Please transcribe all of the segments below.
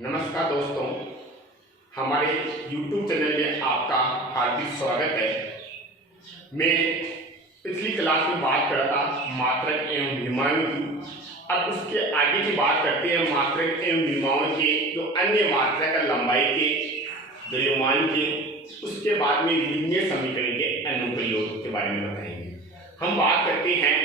नमस्कार दोस्तों, हमारे YouTube चैनल में आपका हार्दिक स्वागत है। मैं पिछली क्लास में बात कर रहा था मात्रक एवं निर्माण की। अब उसके आगे की बात करते हैं मात्रक एवं निर्माण के जो अन्य मात्रक है लंबाई के, द्रव्यमान के, उसके बाद में लीनियर समीकरण के अनुप्रयोग के बारे में बताएंगे। हम बात करते हैं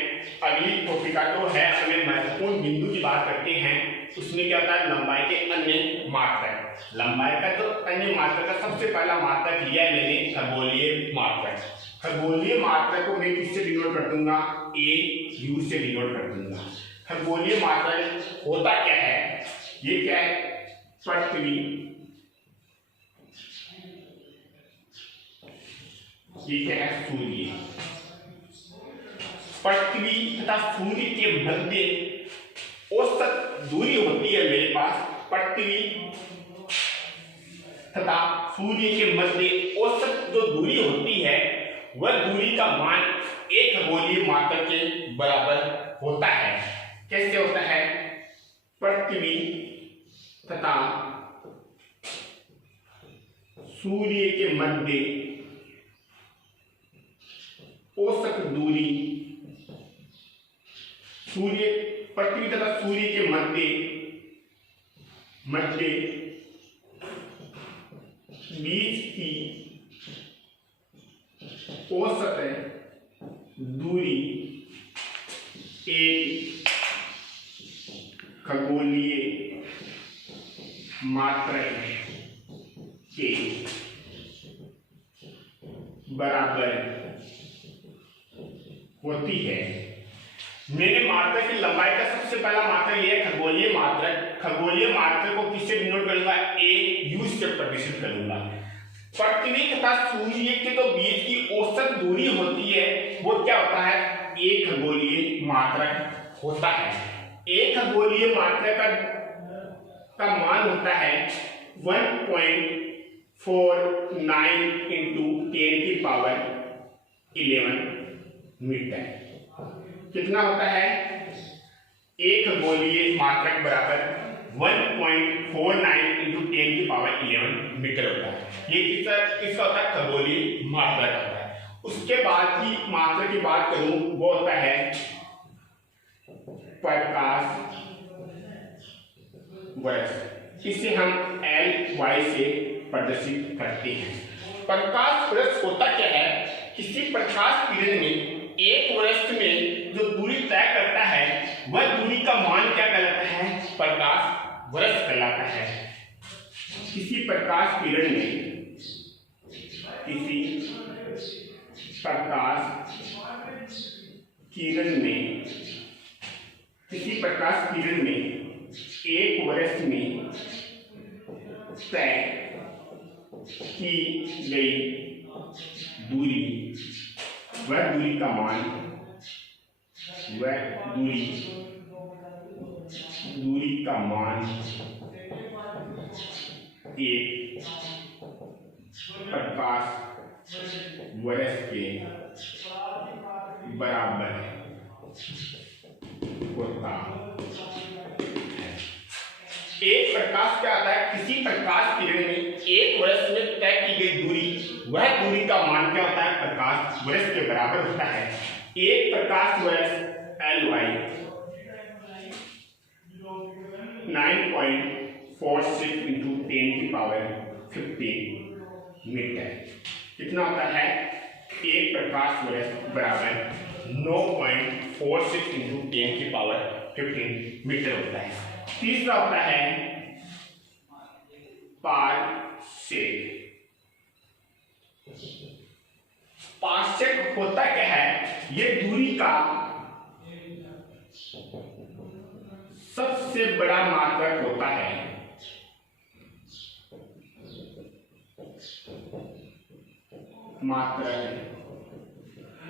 अगली टॉपिक का जो है हमें महत्वपूर्ण बिंदु की बात करते हैं। उसमें क्या होता है लंबाई के अन्य मात्रक। लंबाई का जो अन्य मात्रक का सबसे पहला मात्रक लिया है मैंने खगोलीय मात्रक। खगोलीय मात्रक को मैं किससे डिनोट कर दूंगा? ए यू से डिनोट कर दूंगा। खगोलीय मात्रक होता क्या है? ये क्या है? पृथ्वी, ये क्या है? सूर्य। पृथ्वी तथा सूर्य के मध्य औसत दूरी होती है मेरे पास। पृथ्वी तथा सूर्य के मध्य औसत जो दूरी होती है वह दूरी का मान एक खगोलीय मात्रक के बराबर होता है। कैसे होता है? पृथ्वी तथा सूर्य के मध्य औसत दूरी, पृथ्वी तथा सूर्य के मध्य बीच की औसत दूरी एक खगोलीय मात्रक के बराबर होती है। मैंने मात्रक की लंबाई का सबसे पहला मात्रक ये है खगोलीय मात्रक। खगोलीय मात्रक को किससे डिनोट करूंगा? ए यू से प्रदर्शित करूंगा। पृथ्वी तथा सूर्य के जो बीच की औसत दूरी होती है वो क्या होता है? एक खगोलीय मात्रक होता है। एक खगोलीय मात्रक का मान होता है 1.49 into 10⁻11 मीटर। कितना होता है? एक खगोलीय मात्रक बराबर 1.49 into 10⁻11 मीटर होता है। ये किसका होता है? खगोलीय मात्रक होता है। उसके बाद की मात्रक की बात करूं वो होता है प्रकाश वर्ष। इसे हम LY से प्रदर्शित करते हैं। प्रकाश वर्ष होता क्या है? किसी प्रकाश किरण में एक वर्ष में जो दूरी तय करता है वह दूरी का मान क्या कहलाता है? प्रकाश वर्ष कहलाता है। किसी प्रकाश किरण में एक वर्ष में तय की गई दूरी, वह दूरी का मान, एक प्रकाश वर्ष के बराबर होता है। एक प्रकाश क्या आता है? किसी प्रकाश किरण में एक वर्ष में तय की गई दूरी, वह दूरी का मान क्या होता है? प्रकाश वर्ष के बराबर होता है। एक प्रकाश वर्ष LY 9.46 into 10⁻15 मीटर। कितना होता है? एक प्रकाश वर्ष बराबर 9.46 into 10⁻15 मीटर होता है। तीसरा होता है पारसेक। पारसेक होता क्या है? ये दूरी का सबसे बड़ा मात्रक होता है।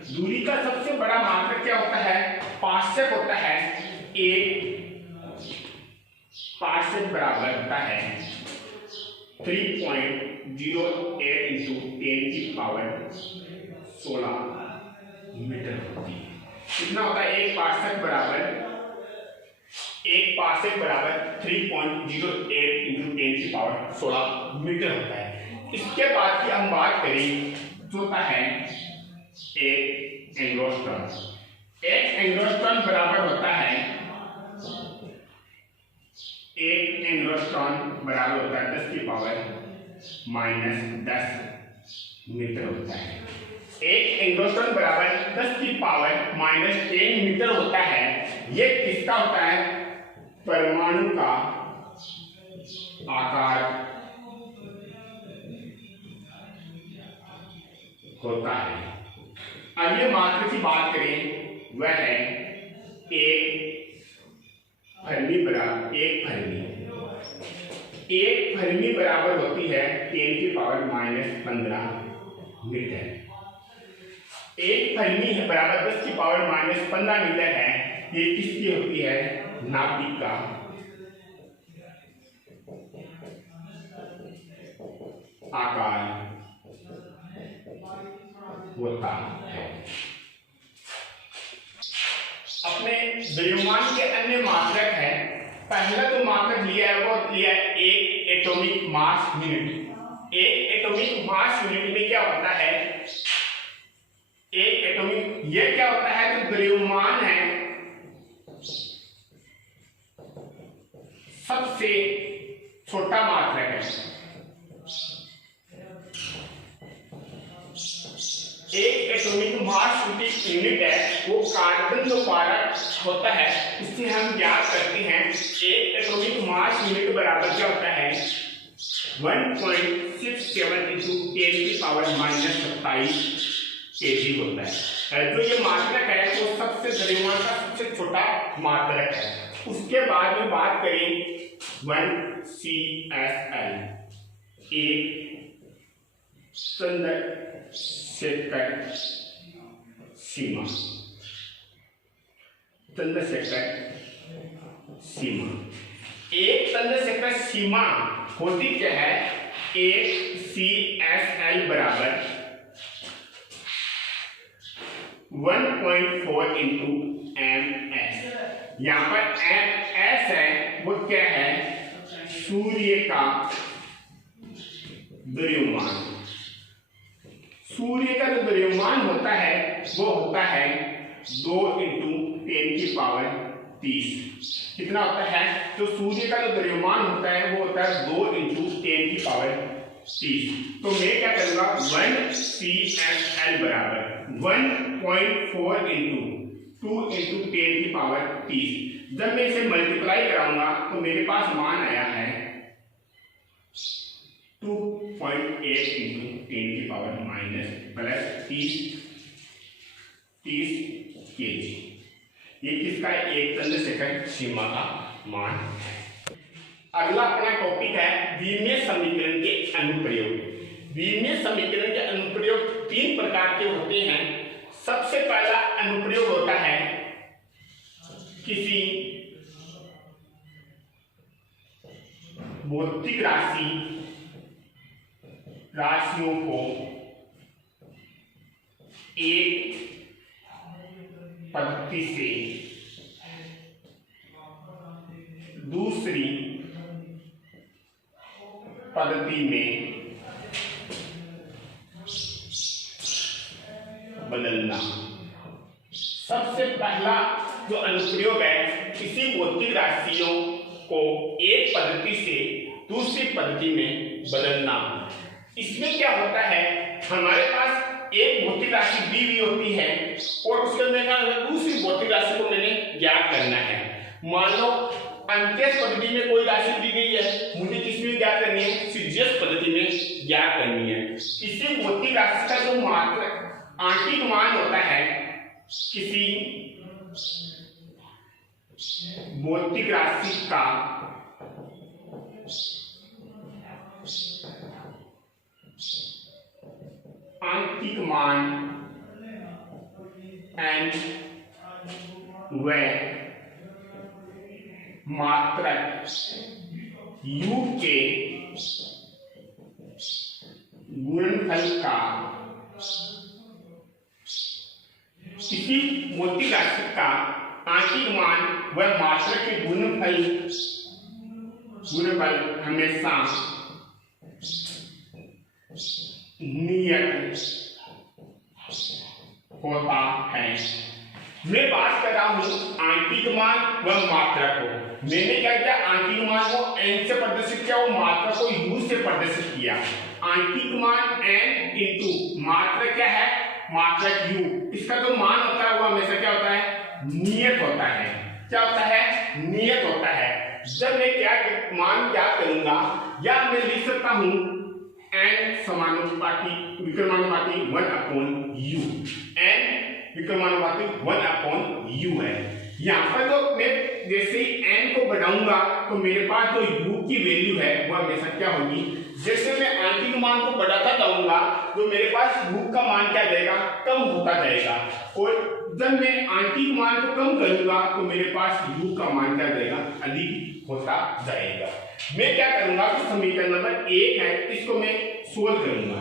दूरी का सबसे बड़ा मात्रक क्या होता है? पारसेक होता है। एक पारसेक बराबर होता है 3.08 into 10⁻16 मीटर होती है। कितना होता है? एक पारसेक बराबर एक पार्सेक बराबर 3.08 इंटू 10⁻16 मीटर होता है। इसके बाद की हम बात करें जो होता है एक एंगस्ट्रॉन। एक एंगस्ट्रॉन बराबर होता है एक एंगस्ट्रॉन बराबर होता है 10⁻−10 मीटर होता है। एक एंगस्ट्रॉन बराबर 10⁻−10 मीटर होता है। ये किसका होता है? परमाणु का आकार होता है। अगले मात्रा की बात करें वह है एक फर्मी बराबर एक फर्मी बराबर होती है 10⁻−15 मीटर। एक फर्मी है बराबर 10⁻−15 मीटर है। ये किसकी होती है? नाभिक का आकार होता है। अपने द्रव्यमान के अन्य मात्रक है। पहला जो मात्रक लिया है वो लिया है एक एटॉमिक मास यूनिट। एक एटॉमिक मास यूनिट में क्या होता है? एक एटॉमिक ये क्या होता है? जो द्रव्यमान है सबसे छोटा मात्रक है। एक एटॉमिक मास यूनिट है वो कार्बन जो कारक होता है इससे हम ज्ञात करते हैं। एक एटॉमिक मास यूनिट बराबर क्या होता है? 1.67 इंटू 10⁻⁻27 kg होता है। जो ये मात्रक है वो सबसे द्रव्यमान का सबसे छोटा मात्रक है। उसके बाद में बात करें 1CSL एक चंद्रशेखर सीमा। चंद्रशेखर सीमा एक चंद्रशेखर सीमा होती क्या है? एक CSL बराबर 1.4 इंटू MS। यहाँ पर MS है वो क्या है? सूर्य का द्रव्यमान। सूर्य का जो द्रव्यमान होता है वो होता है 2 इंटू 10⁻30। कितना होता है? तो सूर्य का जो द्रव्यमान होता है वो होता है 2 इंटू 10⁻30। तो मैं क्या करूंगा? 1CSL बराबर 1.4 इंटू 2 इंटू 10⁻30। जब मैं इसे मल्टीप्लाई कराऊंगा तो मेरे पास मान आया है 2.8 इंटू 10⁻+30 kg। ये किसका? एक चंद्रशेखर सीमा का मान है। अगला अपना टॉपिक है विमीय समीकरण के अनुप्रयोग। विमीय समीकरण के अनुप्रयोग 3 प्रकार के होते हैं। सबसे पहला अनुप्रयोग होता है किसी भौतिक राशियों को एक पद्धति से दूसरी पद्धति में बदलना। सबसे पहला जो अनुप्रयोग है किसी भौतिक राशियों को एक पद्धति से दूसरी पद्धति में बदलना। इसमें क्या होता है? हमारे पास एक भौतिक राशि दी हुई होती है और उसके अंदर दूसरी भौतिक राशि को मैंने ज्ञात करना है। मान लो अंत्येश पद्धति में कोई राशि दी गई है, मुझे किसमें ज्ञात करनी है? सीजीएस पद्धति में ज्ञात करनी है। किसी भौतिक राशि का जो मात्रक आंशिक मान होता है किसी भौतिक राशि का आंशिक मान एंड वह मात्रक u के गुणनफल का किसी भौतिक राशि का आंशिक मान व मात्रक के गुणनफल हमेशा नियत होता है। मैं बात कर रहा हूं आंशिक मान व मात्रक को। मैंने क्या किया, आंशिक मान को n से प्रदर्शित किया और मात्रक को u से प्रदर्शित किया। आंशिक मान n इंटू मात्रक क्या है, मात्रक u। इसका जो मान होता है वो हमेशा क्या होता है, नियत होता है। क्या होता है, नियत होता है। जब मैं क्या मान ज्ञात करूंगा, या मैं लिख सकता हूं n समानुपाती विकर्मानुपाती 1/u। n विकर्मानुपाती 1/u है। यहाँ पर तो मैं जैसे ही n को बढ़ाऊंगा तो मेरे पास जो u की वैल्यू है वो हमेशा क्या होगी, जैसे मैं आंशिक मान को बढ़ाता जाऊंगा तो मेरे पास u का मान क्या जाएगा, कम होता जाएगा। और जब मैं आंशिक मान को कम करूंगा तो मेरे पास u का मान क्या जाएगा, अधिक होता जाएगा। मैं क्या करूंगा, तो समीकरण नंबर 1 है, इसको मैं सोल्व करूंगा।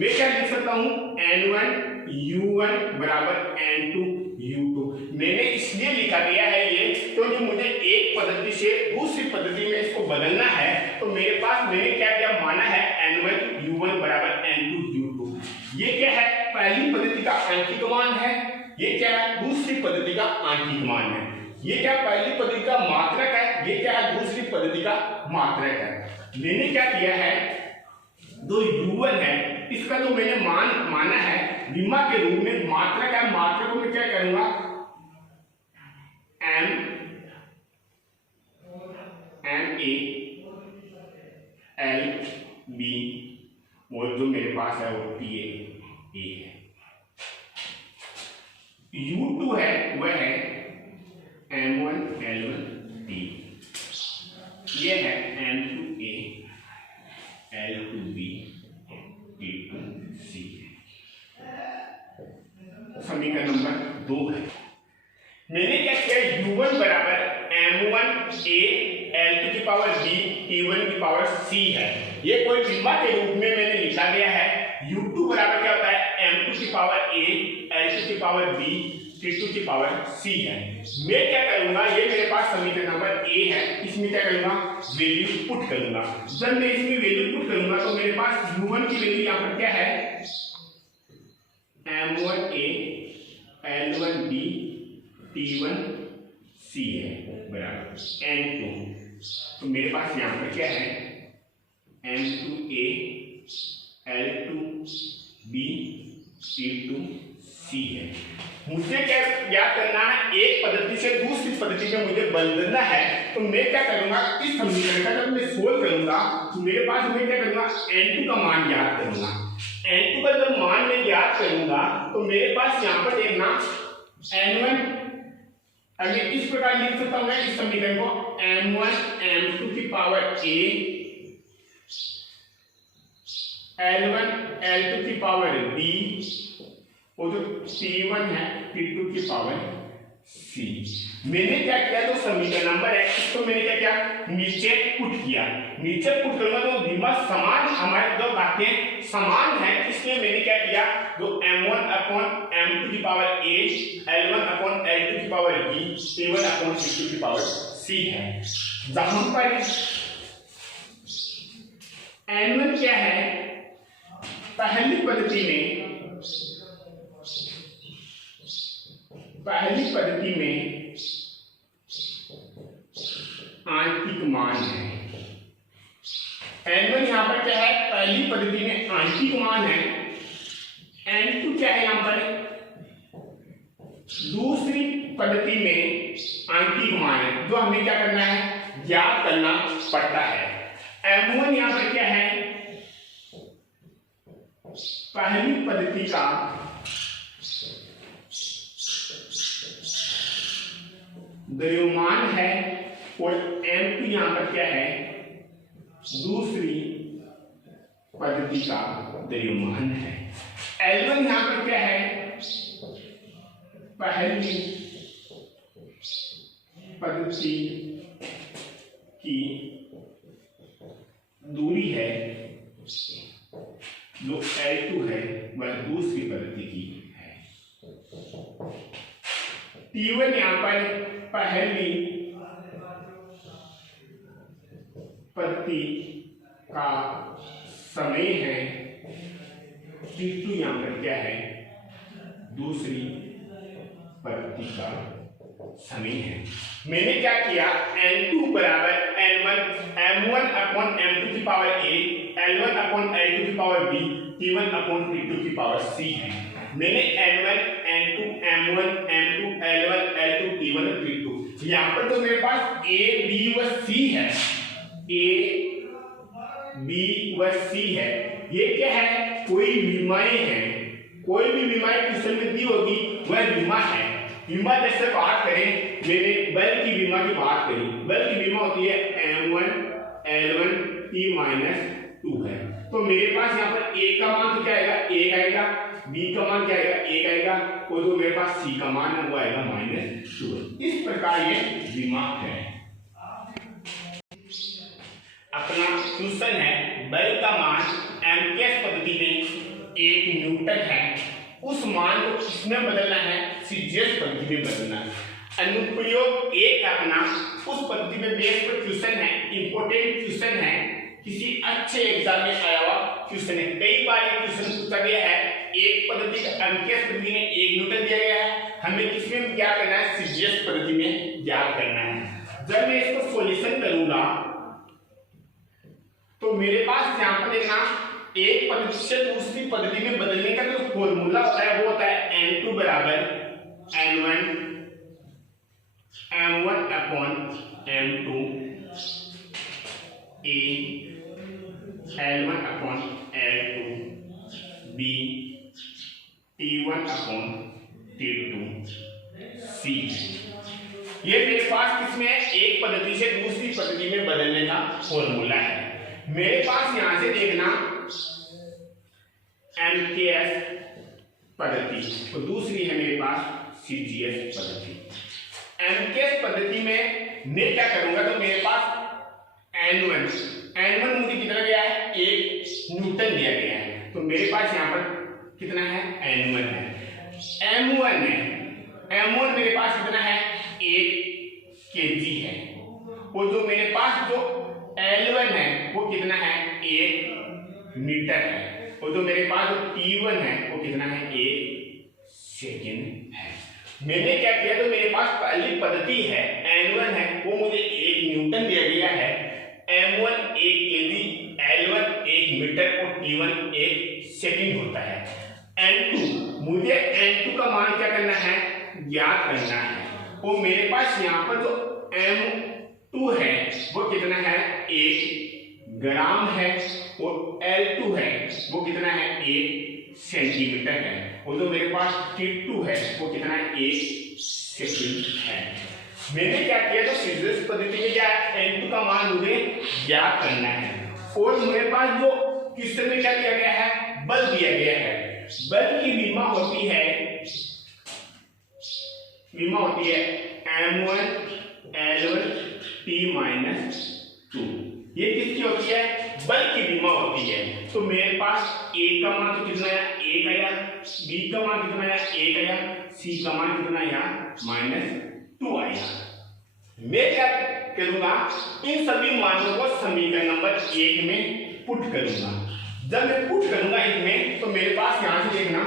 मैं क्या लिख सकता हूं, n1 u1 बराबर n2 u2। मैंने इसलिए लिखा दिया है ये, क्योंकि मुझे एक पद्धति से दूसरी पद्धति में इसको बदलना है। तो मेरे पास मैंने क्या क्या माना है, n1 u1 बराबर n2 u2। ये क्या है, पहली पद्धति का आंशिक मान है। ये क्या है, दूसरी पद्धति का आंशिक मान है। ये क्या पहली पद्धति का मात्रक है, ये क्या है, दूसरी पद्धति का मात्रक है। मैंने क्या किया है, जो u1 है इसका जो मैंने मान माना है विमा के रूप में, मात्रक है, मात्रक को मैं क्या करूंगा, m a l b, और जो मेरे पास है वो p a है। u2 है वह है m1 l1 t, ये है m2 a l2 b t2 c। समीकरण नंबर 2 है। मैंने क्या किया, u1 बराबर m1 a l2 की पावर b t1 की पावर c है। ये कोई विमा के रूप में मैंने लिखा गया है। u2 बराबर क्या होता है, m2 की पावर a l2 की पावर b t2 की पावर c है। मैं क्या करूंगा, ये मेरे पास समीकरण नंबर a है, इसमें क्या करूंगा, वैल्यू पुट करूंगा। जब मैं इसमें वैल्यू पुट करूंगा तो मेरे पास u1 की वैल्यू यहाँ पर क्या है, m1a l1b t1 c है बराबर n2। तो मेरे पास यहाँ पर क्या है, m2a l2b t2 c है। मुझे क्या याद करना है, एक पद्धति से दूसरी पद्धति में मुझे बदलना है। तो मैं क्या करूंगा, इस समीकरण का जब मैं सोल्व करूंगा तो मेरे पास मैं क्या करूंगा, n2 का मान ज्ञात करूंगा। n2 का जब मान मैं ज्ञात करूंगा तो मेरे पास यहाँ पर देखना n1, अगर इस प्रकार लिख सकता हूं मैं इस समीकरण को, m1 m2 की पावर a l1 l2 की पावर b, और जो t1 है t2 की पावर c। मैंने क्या किया, तो समीकरण नंबर है इसको मैंने क्या किया, नीचे पुट किया। नीचे पुट करूंगा तो विमा समान, हमारे दो बातें समान है, इसलिए मैंने क्या किया, जो m1 अपॉन m2 की power a l1 upon l2 की power b t1 upon t2 की पावर c है। जहां पर n1 क्या है, पहली पद्धति में आंशिक मान है। n1 यहां पर क्या है, पहली पद्धति में आंशिक मान है। n2 क्या है, यहां पर दूसरी पद्धति में आंशिक मान है, जो हमें क्या करना है, ज्ञात करना पड़ता है। m1 यहां पर क्या है, पहली पद्धति का द्रव्यमान है, और m2 यहां पर क्या है, दूसरी पद्धति का द्रव्यमान है। l1 यहां पर क्या है, पहली पद्धति की दूरी है, जो l2 है वह दूसरी पद्धति की है। T1 यहाँ पर पहली पद्धति का समय है, T2 यहाँ पर क्या है, दूसरी पद्धति का समय है। मैंने क्या किया, N2 बराबर N1 M1 अपॉन M2 की power A, L1 upon L2 की power B, T1 upon T2 की पावर C है। मैंने N1 N2 M1 M2 L1 L2 T1 और T2, यहाँ पर तो मेरे पास A B व C है, A B व C है। ये क्या है, कोई विमाएं हैं, कोई भी विमाएं क्वेश्चन में दी होगी वह विमा है। विमा जैसे बात करें, मैंने बल की विमा की बात करी, बल की विमा होती है M1 L1 T-2 है। तो मेरे पास यहाँ पर A का मान तो क्या आएगा, 1 आएगा, B का मान क्या आएगा, 1 आएगा, और जो मेरे पास C का मान है वो आएगा -2। इस प्रकार ये विमा है। अपना क्वेश्चन है, बल का मान एमकेएस पद्धति में 1 न्यूटन है, उस मान को किसमें बदलना है, सीजीएस पद्धति में बदलना है। अनुप्रयोग 1 अपना उस पद्धति में बेस पर क्वेश्चन है, इंपॉर्टेंट क्वेश्चन है, किसी अच्छे एग्जाम में आया हुआ क्वेश्चन है। कई बार ये क्वेश्चन पूछा गया है, एक पद्धति का एमकेएस पद्धति में 1 न्यूटन दिया गया है, हमें किसमें क्या करना है, सीजीएस पद्धति में ज्ञात करना है। जब मैं इसको सॉल्यूशन करूंगा तो मेरे पास यहाँ पर देखना, एक पद्धति से दूसरी पद्धति में बदलने का जो फॉर्मूला होता है वो होता है N2 बराबर N1 M1 upon M2 A L1 upon L2 B T1 upon T2 C। ये मेरे पास किसमें है, एक पद्धति से दूसरी पद्धति में बदलने का फॉर्मूला है। मेरे पास यहां से देखना एमकेएस पद्धति और दूसरी है मेरे पास सीजीएस पद्धति। एमकेएस पद्धति में मैं क्या करूंगा, तो मेरे पास N1 मुझे कितना दिया है, 1 न्यूटन दिया गया है, तो मेरे पास यहाँ पर कितना है, N1 है। M1 मेरे पास कितना है, 1 kg है, और जो मेरे पास जो L1 है वो कितना है, 1 मीटर है, और जो मेरे पास जो T1 है वो कितना है, 1 सेकंड है। मैंने क्या किया, तो मेरे पास पहली पद्धति है N1 है वो मुझे 1 न्यूटन दिया गया है, M1 1 kg, L1 1 मीटर और T1 1 सेकंड होता है। मुझे N2 का मान क्या करना है, ज्ञात करना है, और मेरे पास यहाँ पर जो M2 है वो कितना है, 1 ग्राम है, और L2 है वो कितना है, 1 सेंटीमीटर है, और जो मेरे पास T2 है वो कितना है, 1 सेकंड है। मैंने क्या किया, तो सीजीएस पद्धति में क्या है, N2 का मान मुझे ज्ञात करना है, और मेरे पास जो क्वेश्चन में क्या दिया गया है, बल दिया गया है। बल की विमा होती है M1 L1 T-2। ये किसकी होती है, बल की विमा होती है। तो मेरे पास A का मान तो कितना है, 1 आया, B का मान कितना है, 1 आया, C का मान कितना आया, -2 आया। मैं क्या करूंगा, इन सभी मानों को समीकरण नंबर 1 में पुट करूंगा। जब मैं पुट करूंगा इसमें, तो मेरे पास यहां से देखना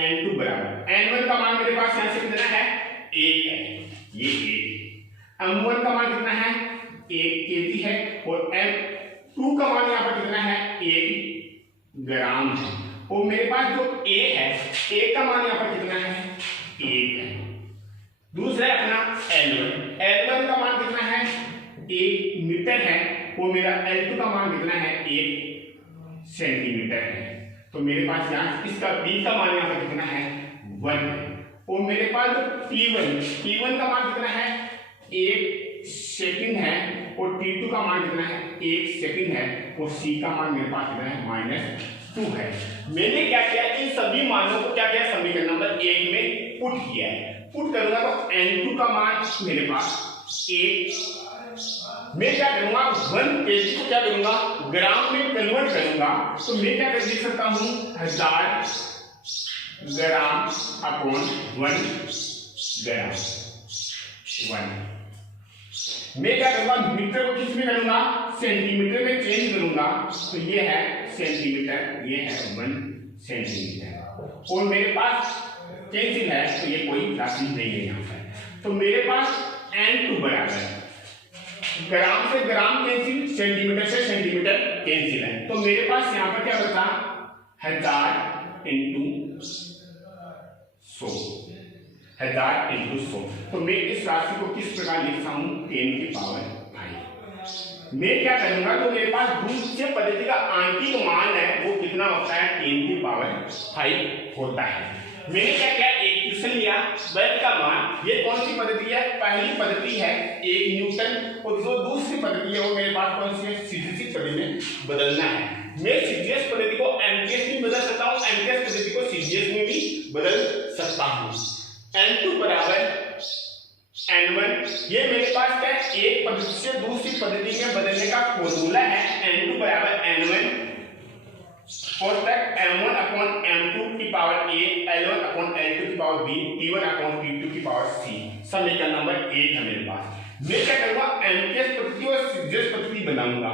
N2 बराबर N1 का मान मेरे पास यहां से कितना है, 1 है, ये 1। M1 का मान कितना है, 1 kg है, और M2 का मान यहाँ पर कितना है, 1 ग्राम है, और मेरे पास जो A है, A का मान यहाँ पर कितना है, 1 है। दूसरा है अपना L1 का मान कितना है, 1 मीटर है, और मेरा L2 का मान कितना है, 1 सेंटीमीटर है। तो मेरे पास यहाँ इसका B का मान यहाँ पर कितना है, 1 है, और मेरे पास जो T1 का मान कितना है, 1 सेकंड है, और T2 का मान कितना है, 1 सेकंड है, और C का मान मेरे पास कितना है, -2 है। मैंने क्या किया, इन सभी मानों को क्या किया, समीकरण नंबर 1 में पुट किया है। पुट करूंगा तो N2 का मान मेरे पास 1, मैं क्या करूंगा, 1 kg को क्या करूंगा, ग्राम में कन्वर्ट करूंगा, तो मैं क्या कर लिख सकता हूं, 1000 ग्राम अपॉन 1 ग्राम 1। मैं क्या करूंगा, मीटर को किस में करूंगा, सेंटीमीटर में चेंज करूंगा। तो ये है सेंटीमीटर, ये है 1 सेंटीमीटर, और मेरे पास कैंसिल है तो ये कोई राशि नहीं है यहाँ पर। तो मेरे पास N2 बराबर ग्राम से ग्राम कैंसिल, सेंटीमीटर से सेंटीमीटर कैंसिल है। तो मेरे पास यहाँ पर क्या बचा, 1000 × 100, 1000 × 100। तो मैं इस राशि को किस प्रकार लिखता हूँ, 10⁵। मैं क्या करूंगा, तो मेरे पास दूसरे पद्धति का आंशिक मान है वो कितना होता है, 10⁵ होता है। मैंने क्या किया, एक क्वेश्चन लिया, वर्ग का मान, ये कौन सी पद्धति है, पहली पद्धति है 1 न्यूटन, और जो दूसरी पद्धति है वो मेरे पास कौन सी है, सीधीसी पद्धति में बदलना है। मैं सीजीएस पद्धति को एमटीएस में बदल सकता हूँ, एमटीएस पद्धति को सीजीएस में भी बदल सकता हूँ। N2 बराबर N1, ये मेरे पास क्या है, एक पद्धति से दूसरी पद्धति में बदलने का फॉर्मूला है। N2 बराबर N1 और तक M1/M2 की पावर A, L1/L2 की पावर B, T1/T2 की पावर C। समीकरण नंबर 1 है मेरे पास। मैं क्या करूंगा, एमटीएस पद्धति और सीजीएस पद्धति बनाऊंगा।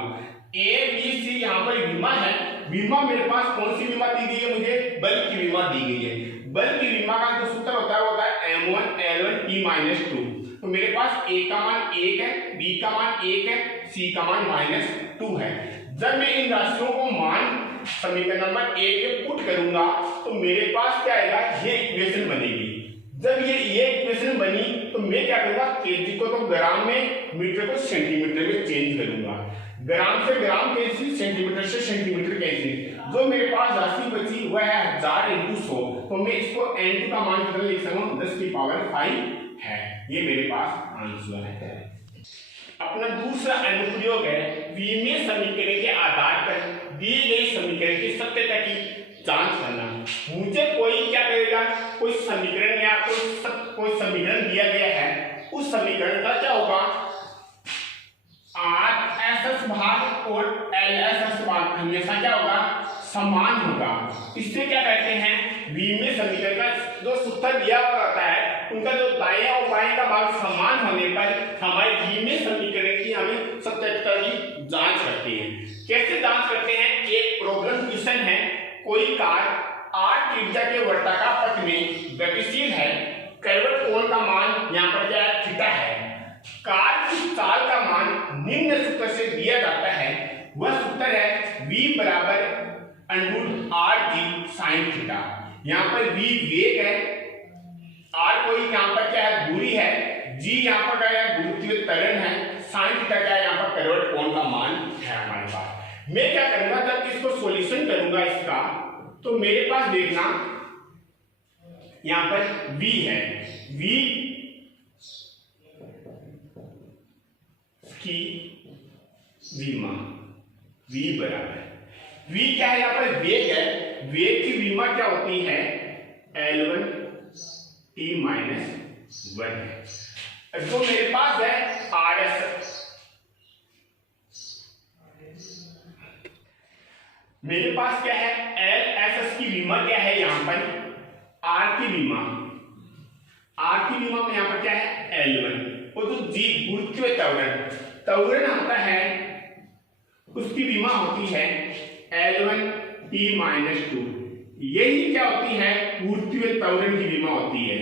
A B C यहाँ पर विमा है, विमा मेरे पास कौन सी विमा दी गई है, मुझे बल की विमा दी गई है। बल की विमा का जो सूत्र होता है वो होता है M1 L1 T-2। तो मेरे पास A का मान 1 है, B का मान 1 है, C का मान -2 है। जब मैं इन राशियों को मान समीकरण नंबर 1 में पुट करूंगा तो मेरे पास क्या आएगा, ये इक्वेशन बनेगी। जब ये इक्वेशन बनी तो मैं क्या करूंगा, केजी को तो ग्राम में, मीटर को सेंटीमीटर में चेंज करूंगा। ग्राम से ग्राम कैंसिल, सेंटीमीटर से सेंटीमीटर कैंसिल। जो मेरे पास राशि बची वह है 1000 × 100। तो मैं इसको N2 का मान कितना लिख सकता हूँ, 10⁵ है। ये मेरे पास आंसर है। अपना दूसरा अनुप्रयोग है, विमीय समीकरण के आधार पर दिए गए समीकरण की सत्यता की जांच करना। मुझे कोई क्या करेगा, कोई समीकरण या कोई समीकरण दिया गया है, उस समीकरण का क्या होगा, RSS भाग और LSS भाग हमेशा क्या होगा, समान होगा। इससे क्या कहते हैं, विमीय समीकरण का जो सूत्र दिया हुआ होता है उनका जो दाएं और बाएं का भाग समान होने पर हमारे विमीय समीकरण की हमें सत्यता की जांच करते हैं। कैसे जांच करते हैं, एक प्रॉब्लम क्वेश्चन है, कोई कार 8 त्रिज्या के वर्ताकार पथ में गतिशील है, कैवट कोण का मान यहाँ पर क्या है, थीटा है। कार की चाल का मान निम्न सूत्र से दिया जाता है, वह सूत्र है V बराबर √RG sin थीटा। यहाँ पर V वेग है, R कोई यहाँ पर क्या है, दूरी है, G यहाँ पर क्या है, गुरुत्वीय त्वरण है, sin थीटा क्या है, यहाँ पर कैवट कोण का मान है हमारे पास। मैं क्या करूंगा, जब इसको सॉल्यूशन करूंगा इसका, तो मेरे पास देखना यहाँ पर V है, V की विमा, V बराबर, V क्या है, यहाँ पर वेग है, वेग की विमा क्या होती है, L1 T-1 है। जो मेरे पास है RS, मेरे पास क्या है, LSS की विमा क्या है, यहाँ पर R की विमा, R की विमा में यहाँ पर क्या है, L1, और जो G गुरुत्वीय त्वरण होता है उसकी विमा होती है L1 T-2। यही क्या होती है, गुरुत्वीय त्वरण की विमा होती है,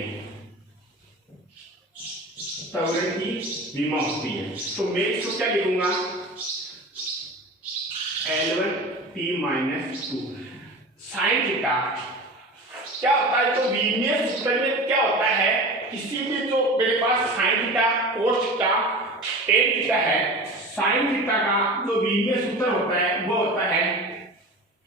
त्वरण की विमा होती है। तो मैं इसको क्या लिखूंगा, L1 T-2 sin थीटा क्या होता है, तो विमीय सूत्र में क्या होता है, किसी भी जो मेरे पास sin theta, cos theta, tan theta है, sin थीटा का जो विमीय सूत्र होता है वो होता है,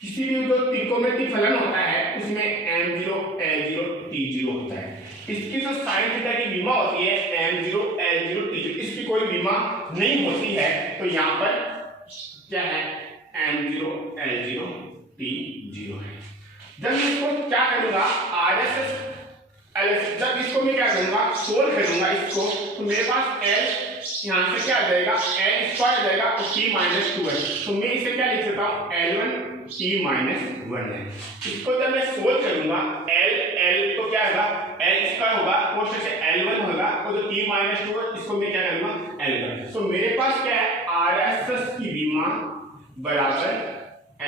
किसी भी जो त्रिकोणमितीय फलन होता है उसमें M0 L0 T0 होता है। इसकी जो sin थीटा की विमा होती है M0 L0 T0, इसकी कोई विमा नहीं होती है। तो यहाँ पर क्या है, M0 L0 T0 है। जब इसको क्या करूंगा, RSS LSS, जब इसको मैं क्या करूंगा, सोल्व करूंगा इसको, तो मेरे पास L यहाँ से क्या आ जाएगा, L स्क्वायर आ जाएगा, और T-2 है। तो मैं इसे क्या लिख सकता हूँ, L1 T-1 है। इसको जब मैं सोल्व करूंगा, L तो क्या आएगा एल स्क्वायर होगा और फिर से L1 होगा और जो t माइनस 2 है इसको मैं क्या करूंगा L1। तो मेरे पास क्या है RSS की विमा बराबर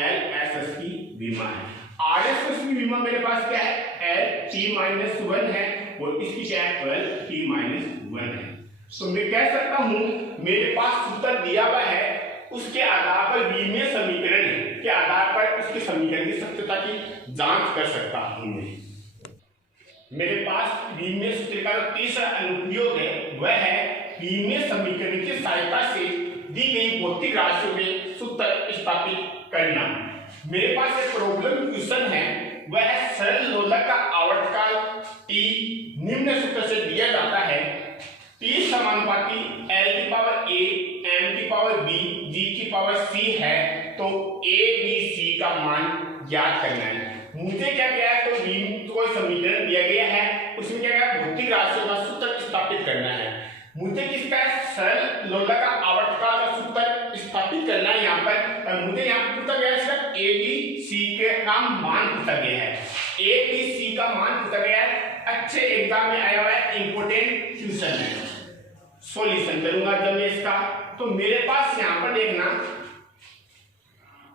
LSS की विमा है। RSS की विमा मेरे पास क्या है L t माइनस 1 है और इसकी क्या है L t माइनस 1 है। तो मैं कह सकता हूं मेरे पास सूत्र दिया हुआ है उसके आधार पर विमीय समीकरण के आधार पर उसके समीकरण की सत्यता की जांच कर सकता हूं। मेरे पास विमीय सूत्र का तीसरा अनुप्रयोग है वह है विमीय समीकरण की सहायता से दी गई भौतिक राशियों में सूत्र स्थापित करना। मेरे पास एक प्रॉब्लम क्वेश्चन है वह है सरल लोलक का आवर्तकाल t निम्न सूत्र से दिया जाता है t समानुपाती l की पावर a m की पावर b g की पावर c है तो a b c का मान ज्ञात करना है। मुझे क्या किया है तो कोई समीकरण दिया गया है उसमें क्या है भौतिक राशियों का सूत्र स्थापित करना है। मुझे किसका सरल लोलक का आवर्तकाल का सूत्र स्थापित करना है यहाँ पर। मुझे यहाँ पूछा गया है सिर्फ a b c के का मान पूछा गया है। a b c का मान पूछा गया है अच्छे एग्जाम में आया हुआ है इंपोर्टेंट क्वेश्चन है। सॉल्यूशन करूंगा जब मैं इसका तो मेरे पास यहाँ पर देखना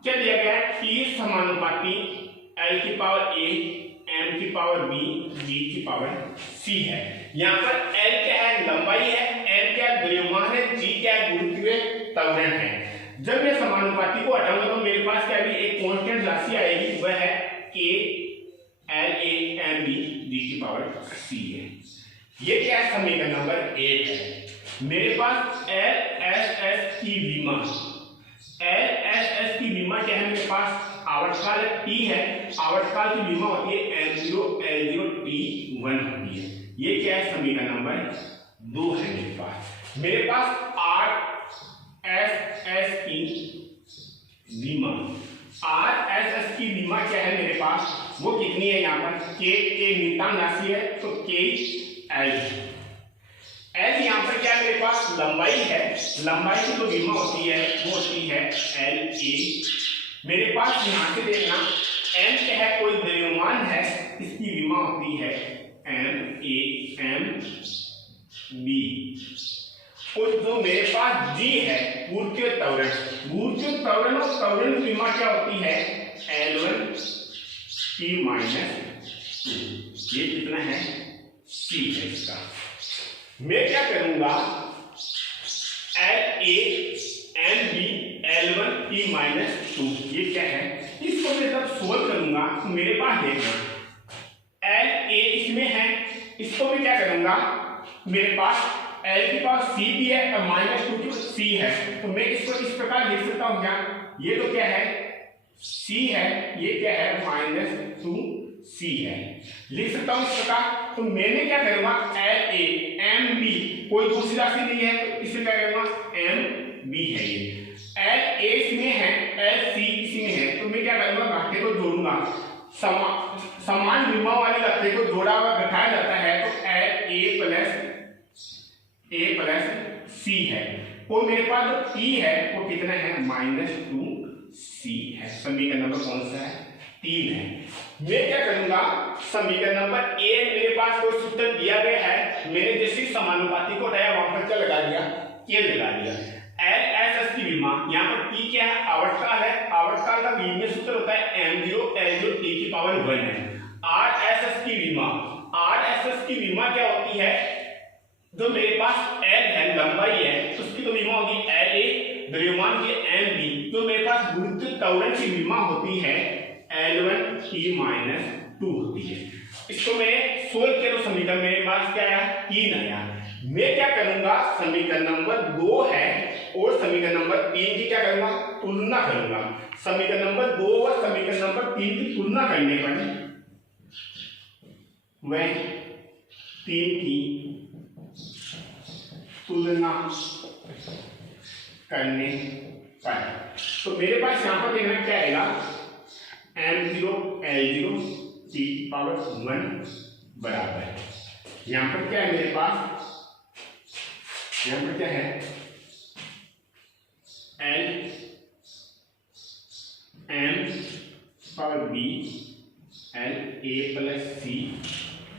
क्या दिया गया है t समानुपाती l की पावर a m की पावर b g की पावर c है। यहाँ पर l क्या है लंबाई है m क्या द्रव्यमान है g क्या है गुरुत्वीय त्वरण है। जब मैं समानुपाती को हटाऊंगा तो मेरे पास क्या भी एक कांस्टेंट राशि आएगी वह है k l a m b g की पावर c है। ये क्या है समीकरण नंबर 1 है। मेरे पास LSS की विमा LSS की विमा क्या है मेरे पास आवर्तकाल t है आवर्तकाल की विमा होती है L0 L0 T1 होती है। ये क्या है समीकरण नंबर 2 है। मेरे पास RSS की विमा RSS की विमा क्या है मेरे पास वो कितनी है यहाँ पर k नियतांक राशि है तो k L L यहाँ पर क्या मेरे पास लंबाई है लंबाई की जो विमा होती है वो होती है LA। मेरे पास यहाँ से देखना M क्या है कोई द्रव्यमान है इसकी विमा होती है MAMB और जो मेरे पास G है गुरुत्वीय त्वरण और त्वरण की विमा क्या होती है L1 T माइनस 2। ये कितना है C है इसका। मैं क्या करूंगा LA MB L1 T minus 2 ये क्या है इसको मैं जब सोल्व करूंगा तो मेरे पास देखना LA इसमें है इसको मैं क्या करूंगा मेरे पास L की पावर C भी है और माइनस 2 की C है तो मैं इसको इस प्रकार लिख सकता हूं क्या ये तो क्या है C है ये क्या है माइनस 2 C है लिख सकता हूं इस प्रकार। तो मैंने क्या करूंगा LA MB कोई दूसरी राशि नहीं है तो इसे क्या करूंगा MB है ये LA इसमें है LC इसमें है तो मैं क्या करूंगा घाटे को जोड़ूंगा समान विमा वाले घाटे को जोड़ा हुआ घटाया जाता है तो A प्लस C है और मेरे पास जो T है वो कितना है -2C है। समीकरण नंबर कौन सा है 3 है। मैं क्या करूंगा समीकरण नंबर A मेरे पास कोई सूत्र दिया गया है मैंने जैसे समानुपाती को हटाया वहां पर क्या लगा दिया K लगा दिया। LSS की विमा यहाँ पर T क्या है आवर्तकाल है आवर्तकाल का विमीय सूत्र होता है M0 L0 T की पावर 1 है। RSS की विमा क्या होती है जो मेरे पास L है लंबाई है उसकी तो विमा होगी LA द्रव्यमान की MB जो मेरे पास गुरुत्वीय त्वरण की विमा होती है L1 T माइनस 2 होती है। इसको मैंने सोल्व किया तो समीकरण मेरे पास क्या आया 3 आया। मैं क्या करूंगा समीकरण नंबर 2 है और समीकरण नंबर 3 की क्या करूंगा तुलना करूंगा। समीकरण नंबर 2 और समीकरण नंबर 3 की तुलना करने पर मैं 3 की तुलना करने पर तो मेरे पास यहाँ पर देखना क्या आएगा M0 L0 T की पावर 1 बराबर यहाँ पर क्या है मेरे पास यहाँ पर क्या है L M power B L A plus C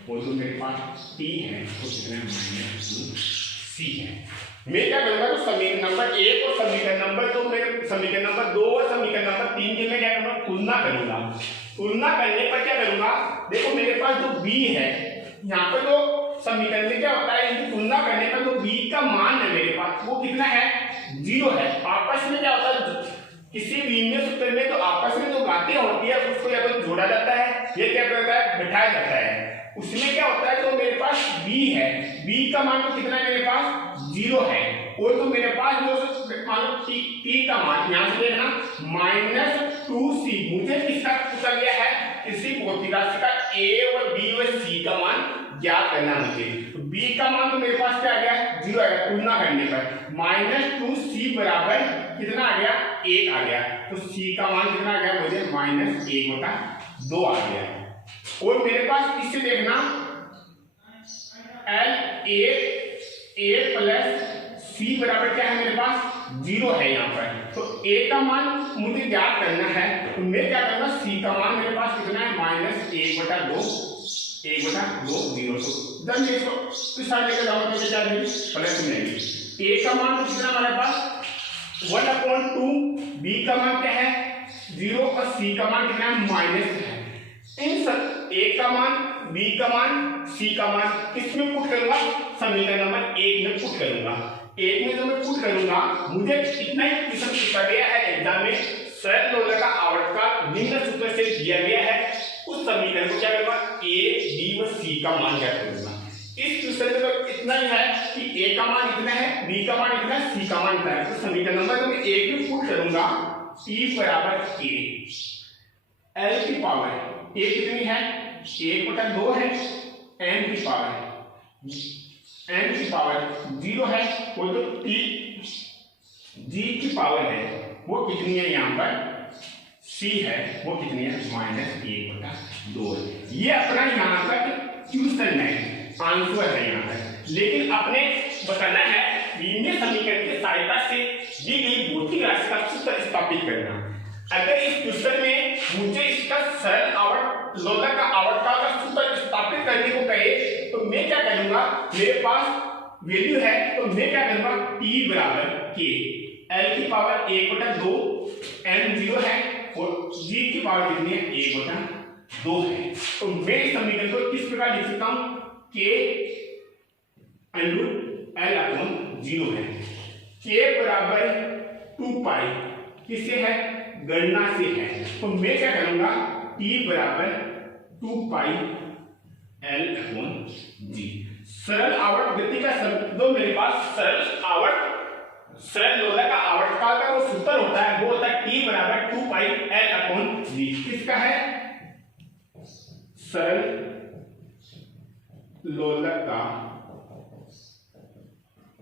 वो तो मेरे पास टी है, तो कितना है माइनस सी है। मैं क्या करूंगा, तो समीकरण नंबर 1 और समीकरण नंबर 2 में, समीकरण नंबर 2 और समीकरण नंबर 3 की मैं क्या करूंगा, तुलना करूंगा। तुलना करने पर क्या करूंगा, देखो मेरे पास जो b है यहाँ पर जो समीकरण में क्या होता है, इनकी तुलना करने पर जो b का मान है मेरे पास वो कितना है, 0 है। आपस में क्या होता है, किसी बीमीय सूत्र में तो आपस में जो बातें होती है उसको या तो जोड़ा जाता है या क्या करता है, घटाया जाता है। उसमें क्या होता है, तो मेरे पास b है, b का मान तो कितना है मेरे पास, 0 है। और तो मेरे पास जो मान t का मान यहाँ से देखना -2c, मुझे किसका पूछा गया है, किसी भौतिक राशि का a और b और c का मान ज्ञात करना मुझे। तो b का मान तो मेरे पास क्या आ गया, 0 आएगा। तुलना करने पर -2c बराबर कितना आ गया, 1 आ गया। तो c का मान कितना आ गया मुझे, -1/2 आ गया। और मेरे पास इससे देखना a प्लस c बराबर क्या है मेरे पास, 0 है यहाँ पर। तो a का मान मुझे ज्ञात करना है, तो मैं क्या करूंगा, c का मान मेरे पास कितना है, -1/2 0। तो जब मैं इसको इस साइड लेकर जाऊंगा तो क्या देगी, प्लस में आएगी। a का मान कितना हमारे पास 1/2, b का मान क्या है 0 और c का मान कितना है, माइनस है। इन सब a का मान, b का मान, c का मान किसमें पुट करूंगा, समीकरण नंबर 1 में पुट करूंगा। 1 में जब मैं पुट करूंगा, मुझे इतना ही क्वेश्चन पूछा गया है एग्जाम में, सरल लोलक का आवर्तकाल निम्न सूत्र से दिया गया है। उस समीकरण को क्या करूंगा, a, b और c का मान क्या करूंगा। इस क्वेश्चन में तो इतना ही है कि a का मान इतना है, b का मान इतना है, c का मान इतना है। तो समीकरण नंबर जब मैं 1 में पुट करूंगा, t बराबर a, l की पावर a कितनी है, 1/2 है, n की पावर 0 है। वो जो t g की पावर है वो कितनी है, यहाँ पर c है वो कितनी है, -1/2 है। ये अपना यहाँ तक क्वेश्चन है, आंसर है यहाँ तक। लेकिन अपने बताना है लीनियर समीकरण की सहायता से दी गई भौतिक राशि का सूत्र स्थापित करना। अगर इस क्वेश्चन में मुझे इसका सरल आवर्त लोलक का आवर्तकाल का सूत्र स्थापित करने को कहे, तो मैं क्या करूंगा, मेरे पास वैल्यू है तो मैं क्या करूंगा, t बराबर k, l की पावर 1/2, n 0 है और g की पावर कितनी है, 1/2 है। तो मैं इस समीकरण को किस प्रकार लिख सकता हूं, k √l/0 है। k बराबर 2 पाई किससे है, गणना से है। तो मैं क्या करूंगा, t बराबर 2 पाई l/g। सरल आवर्त गति का जो मेरे पास सरल लोलक का आवर्तकाल का वो सूत्र होता है, वो होता है t बराबर 2 पाई l/g। किसका है, सरल लोलक का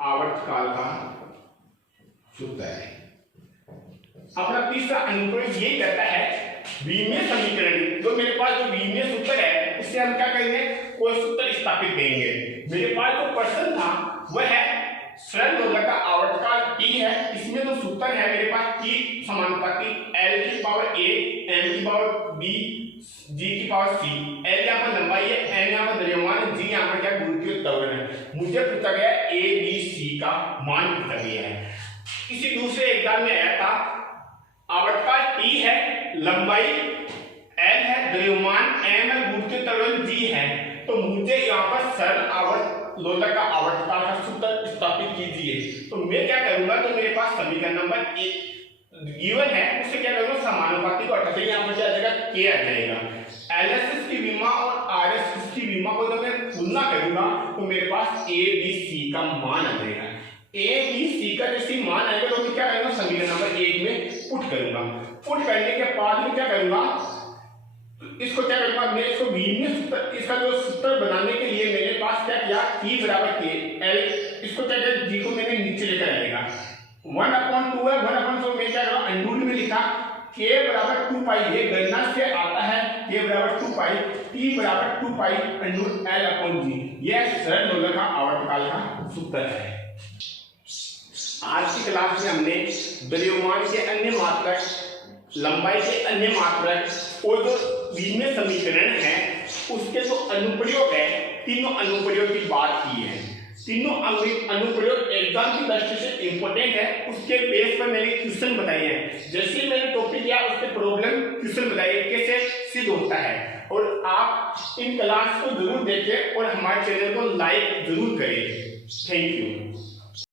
आवर्तकाल का सूत्र है। अपना तीसरा अनुप्रयोग ये कहता है, विमीय समीकरण जो मेरे पास जो विमीय सूत्र है उससे हम क्या करेंगे, कोई सूत्र स्थापित करेंगे। मेरे पास जो प्रश्न था वह है सरल लोलक का आवर्तकाल t है, इसमें जो सूत्र है मेरे पास t समानुपाती l की पावर a, m की पावर b, g की पावर c। l यहाँ पर लंबाई है, n यहाँ पर द्रव्यमान, g यहाँ पर क्या गुरुत्वीय त्वरण है। मुझे पूछा गया a, b, c का मान पूछा गया है। किसी दूसरे एग्जाम में आया था, आवर्तकाल t है, लंबाई l है, द्रव्यमान m है, गुरुत्वीय त्वरण g है। तो मुझे यहाँ पर सरल आवर्त लोलक का आवर्तकाल का सूत्र स्थापित कीजिए। तो मैं क्या करूंगा, तो मेरे पास समीकरण नंबर 1 गिवन है, उससे क्या करूंगा, समानुपाती को हटा के यहाँ पर क्या आ जाएगा, k आ जाएगा। LHS की विमा और RHS की विमा को जब मैं तुलना करूंगा तो मेरे पास a, b, c का मान आ जाएगा। a, b, c का जैसे मान आएगा तो मैं क्या करूंगा, समीकरण नंबर 1 में पुट करूंगा। पुट करने के बाद में क्या करूंगा, इसको क्या करूंगा, मैं इसको विमीय सूत्र, इसका जो सूत्र बनाने के लिए मेरे पास क्या किया, t बराबर k, l इसको क्या किया, g को मैंने नीचे लेकर आएगा, 1/2 है, 1/4 मैं क्या करूंगा, अंडूल में लिखा, k बराबर 2 पाई, ये गणना से आता है, k बराबर 2 पाई, t बराबर 2 पाई अंडूल l/g। यह सरल लोलक का आवर्तकाल का सूत्र है। आज की क्लास में हमने द्रव्यमान के अन्य मात्रक लंबाई के अन्य मात्रक और जो बीजगणित समीकरण है उसके जो अनुप्रयोग है, तीनों अनुप्रयोग की बात की है। तीनों अनुप्रयोग एग्जाम की दृष्टि से इंपॉर्टेंट है, उसके बेस पर मैंने क्वेश्चन बताए हैं। जैसे मैंने टॉपिक दिया उसके प्रॉब्लम क्वेश्चन बताइए कैसे सिद्ध होता है। और आप इन क्लास को जरूर देखें और हमारे चैनल को लाइक जरूर करें। Thank you.